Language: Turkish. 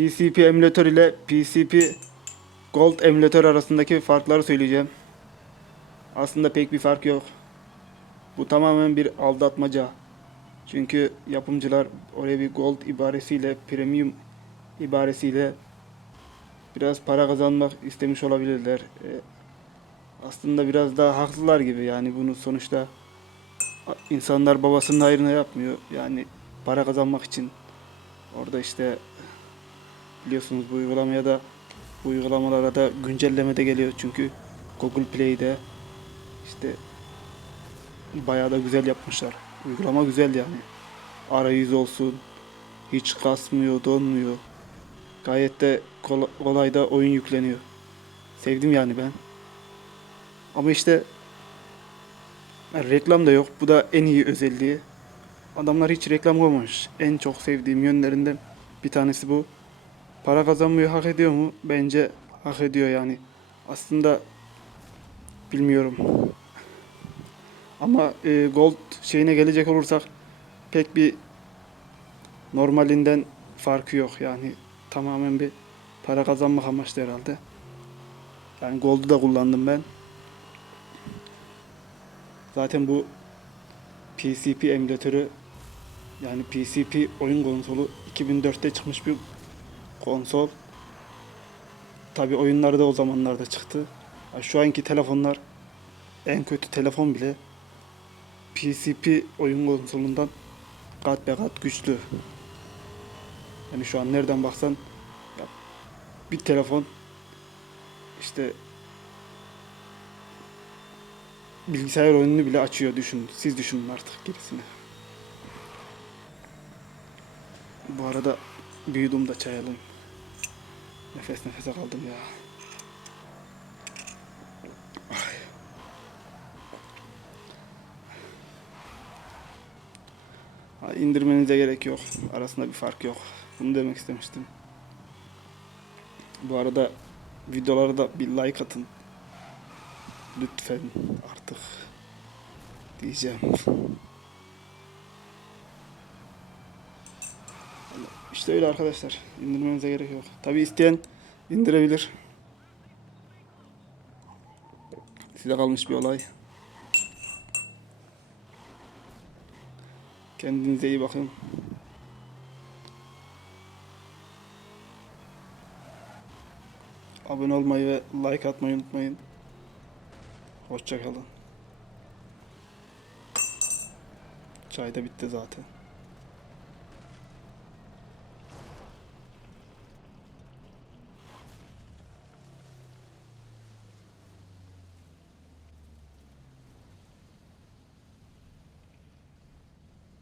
PCP emülatör ile PCP Gold emülatör arasındaki farkları söyleyeceğim. Aslında pek bir fark yok. Bu tamamen bir aldatmaca. Çünkü yapımcılar oraya bir gold ibaresiyle, premium ibaresiyle biraz para kazanmak istemiş olabilirler. Ee, aslında biraz daha haklılar gibi yani bunu sonuçta insanlar babasının hayrına yapmıyor. Yani para kazanmak için orada işte biliyorsunuz bu uygulamaya da bu uygulamalara da güncelleme de geliyor çünkü Google Play'de işte bayağı da güzel yapmışlar. Uygulama güzel yani. Arayüz olsun. Hiç kasmıyor, donmuyor. Gayet de kol- kolay da oyun yükleniyor. Sevdim yani ben. Ama işte yani reklam da yok. Bu da en iyi özelliği. Adamlar hiç reklam koymamış. En çok sevdiğim yönlerinden bir tanesi bu. Para kazanmayı hak ediyor mu? Bence hak ediyor yani. Aslında bilmiyorum. Ama e, Gold şeyine gelecek olursak pek bir normalinden farkı yok yani. Tamamen bir para kazanmak amaçlı herhalde. Yani Gold'u da kullandım ben. Zaten bu PCP emülatörü yani PCP oyun konsolu 2004'te çıkmış bir konsol. Tabi oyunları da o zamanlarda çıktı. Şu anki telefonlar en kötü telefon bile PCP oyun konsolundan kat be kat güçlü. Yani şu an nereden baksan bir telefon işte bilgisayar oyununu bile açıyor düşün. Siz düşünün artık gerisini. Bu arada bir yudum da çay alayım. Nefes nefese kaldım ya. Ay. Ha, indirmenize gerek yok. Arasında bir fark yok. Bunu demek istemiştim. Bu arada videolara da bir like atın. Lütfen artık diyeceğim. İşte öyle arkadaşlar. İndirmenize gerek yok. Tabi isteyen indirebilir. Size kalmış bir olay. Kendinize iyi bakın. Abone olmayı ve like atmayı unutmayın. Hoşçakalın. Çay da bitti zaten.